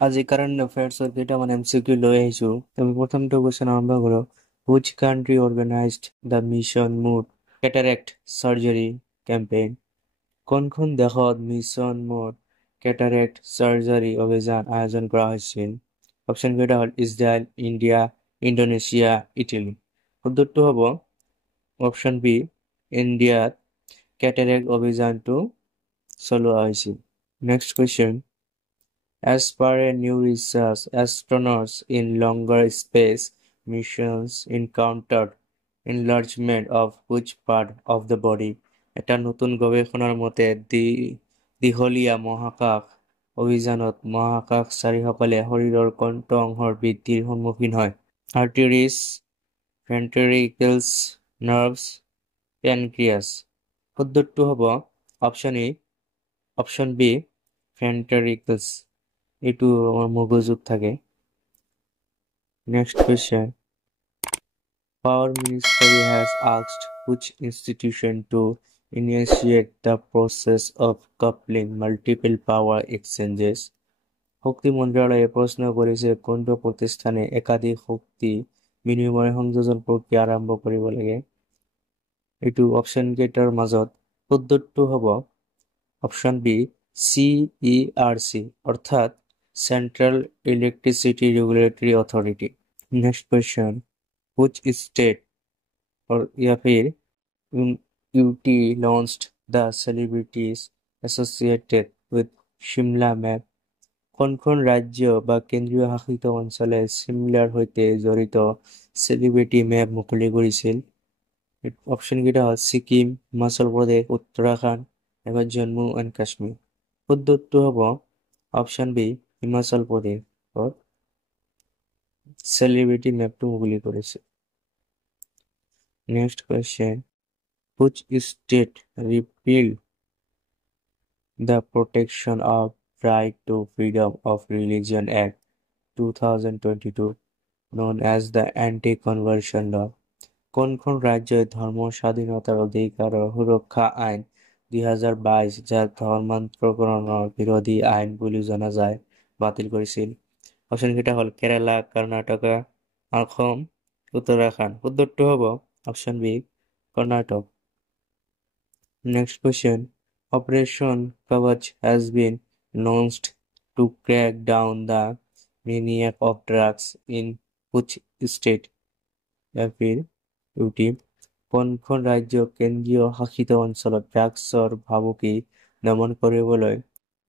আজি কাৰেন্ট অ্যাফেয়াৰ্সৰ কেইটামান MCQ লৈ আহিছো। তুমি প্ৰথমটো কুৱেশ্যন আৰম্ভ কৰো। Which country organized the Mission Mood Cataract Surgery campaign? কোনখন দেশত মিছন মুড কেটাৰেক্ট চাৰ্জাৰী অভিযান আয়োজন কৰা হৈছিল? অপশ্যন কেইটা হ'ল ইজৰাইল, ইণ্ডিয়া, ইণ্ডোনেছিয়া, ইটালী। উত্তৰটো হ'ব অপশ্যন বি, ইণ্ডিয়াত কেটাৰেক্ট অভিযানটো চলোৱা হৈছিল। Next question. As per a new research, astronauts in longer space missions encountered enlargement of which part of the body? এটা নতুন গৱেষণাৰ মতে দীঘলীয়া মহাকাশ অভিযানত মহাকাশচাৰীসকলে শৰীৰৰ কোনটো অংশৰ বৃদ্ধিৰ সন্মুখীন হয়? আৰ্টেৰিজ, ভেন্ট্ৰিকলছ, নাৰ্ভছ, পেনক্ৰিয়াছ। উত্তৰটো হ'ব অপশ্যন এ, অপশ্যন বি, ভেন্ট্ৰিকলছ। এইটো আমাৰ মগজুত থাকে। Next question. Power Ministry has asked which institution to initiate the process of coupling multiple power exchanges? শক্তি মন্ত্ৰালয়ে প্ৰশ্ন কৰিছে কোনটো প্ৰতিষ্ঠানে একাধিক শক্তি বিনিময় সংযোজন প্ৰক্ৰিয়া আৰম্ভ কৰিব লাগে? এইটো অপশ্যন কেইটাৰ মাজত উত্তৰটো হ'ব অপশ্যন বি, CERC, অৰ্থাৎ Central Electricity Regulatory Authority. Next question. Which state or या फिर UT launched the celebrities associated with Shimla map? কোনখন ৰাজ্য বা কেন্দ্ৰীয় শাসিত অঞ্চলে চিমলাৰ সৈতে জড়িত চেলিব্ৰিটি মেপ মুকলি কৰিছিল? অপশ্যন কেইটা হ'ল ছিকিম, হিমাচল প্ৰদেশ, উত্তৰাখণ্ড এবাৰ জম্মু এণ্ড কাশ্মীৰ। উত্তৰটো হ'ব অপশ্যন বি, হিমাচল প্ৰদেশত চেলিব্ৰিটি মেপটো মুকলি কৰিছে। Next question. Which state repealed the Protection of Right to Freedom of Religion Act 2022, known as the Anti-Conversion Law? কোনখন ৰাজ্যই ধৰ্ম স্বাধীনতাৰ অধিকাৰৰ সুৰক্ষা আইন 2022, যাক ধৰ্মান্তৰীকৰণৰ বিৰোধী আইন বুলি জনা যায়, বাতিল কৰিছিল? অপশ্যন কেইটা হ'ল কেৰালা, কৰ্ণাটকা, অসম, উত্তৰাখণ্ড। উত্তৰটো হ'ব option B, Karnataka. Next question. Operation Kavach has been launched to crack down the maniac of drugs in which state? या फिर UT. কোনখন ৰাজ্য কেন্দ্ৰীয় শাসিত অঞ্চলত ড্ৰাগছৰ ভাবুকি দমন কৰিবলৈ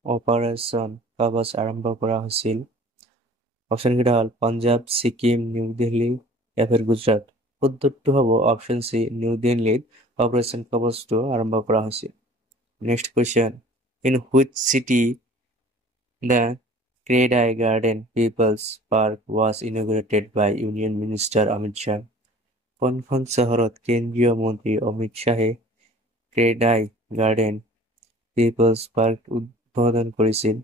অপাৰেশ্যন কাভাচ আৰম্ভ কৰা হৈছিল? অপশ্যন কেইটা হ'ল পাঞ্জাব, ছিকিম, নিউ দিল্লী, या फिर গুজৰাট। উত্তৰটো হ'ব অপশ্যন চি, নিউ দিল্লীত অপাৰেশ্যন কাভাচটো আৰম্ভ কৰা হৈছিল। Next question. In which city the CREDAI garden people's park was inaugurated by union minister Amit Shah? কোনখন চহৰত কেন্দ্ৰীয় মন্ত্ৰী অমিত শ্বাহে ক্ৰেডাই গাৰ্ডেন পিপলছ পাৰ্ক উদ্বোধন কৰিছিল?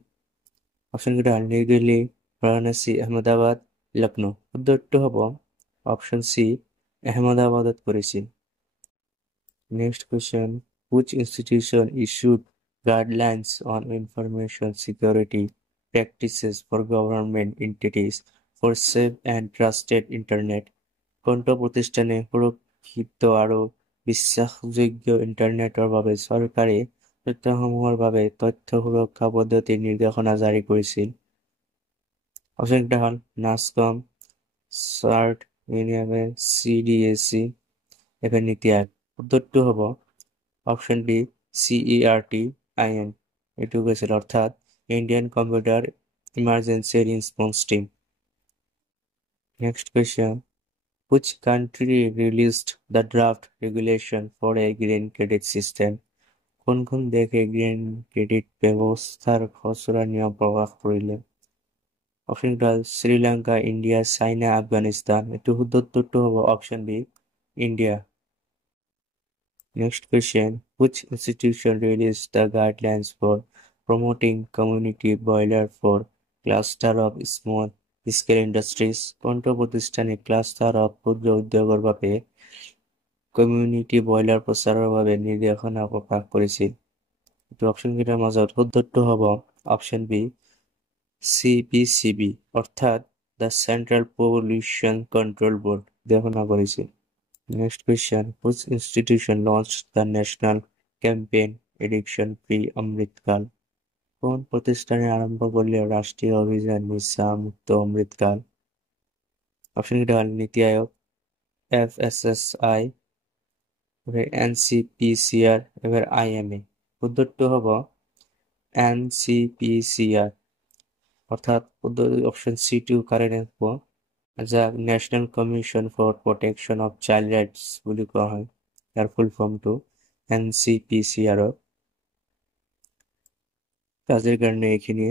অপশ্যন কেইটা হ'ল নিউ দিল্লী, বাৰাণসী, আহমেদাবাদ, লক্ষ্ণৌ। উত্তৰটো হ'ব অপশ্যন চি, আহমেদাবাদত কৰিছিল। Next question. Which institution issued guidelines on information security practices for government entities for safe and trusted internet? কোনটো প্ৰতিষ্ঠানে সুৰক্ষিত আৰু বিশ্বাসযোগ্য ইণ্টাৰনেটৰ বাবে চৰকাৰী তথ্যসমূহৰ বাবে তথ্য সুৰক্ষা পদ্ধতিৰ নিৰ্দেশনা জাৰি কৰিছিল? অপশ্যন কেইটা হ'ল নাছকম, চাৰ্ট, CDAC, এফে নীতি আয়োগ। উত্তৰটো হ'ব অপশ্যন বি, CERT-IN, এইটো কৈছিল অৰ্থাৎ Indian computer emergency response team. Next question. Which country released the draft regulation for a green credit system? কোনখন দেশে গ্ৰীণ ক্ৰেডিট ব্যৱস্থাৰ খচৰা নিয়ম প্ৰকাশ কৰিলে? অপশ্যন কেইটা হ'ল শ্ৰীলংকা, ইণ্ডিয়া, চাইনা, আফগানিস্তান। এইটো উত্তৰটো হ'ব option B, India. Next question. Which institution released the guidelines for promoting community boiler for cluster of small scale industries? কোনটো প্ৰতিষ্ঠানে ক্লাষ্টাৰ অফ ক্ষুদ্ৰ উদ্যোগৰ বাবে কমিউনিটি বইলাৰ প্ৰচাৰৰ বাবে নিৰ্দেশনা প্ৰকাশ কৰিছিল? এইটো অপশ্যন কেইটাৰ মাজত উত্তৰটো হ'ব অপশ্যন বি, সিপিসিবি অর্থাৎ the central pollution control board দেওয়া করেছে। Next question, which institution launch the national campaign addiction free Amritkaal? কোন প্রতিষ্ঠানে আরম্ভ করলে রাষ্ট্রীয় অভিযান নেশা মুক্ত অমৃতকাল? অপশন হল নীতি আয়োগ, এফএসএসআই, এবার এনসিপিসিআর, এবার আইএমএ। উত্তরটি হব এনসিপিসিআর, অর্থাৎ অপশন সি টু কারেক্ট রাখব, যা national commission for protection of child rights বলে কোয়া হয়। তার ফুল ফর্ম টু এনসিপিসিআর। কাজের কারণে এখানে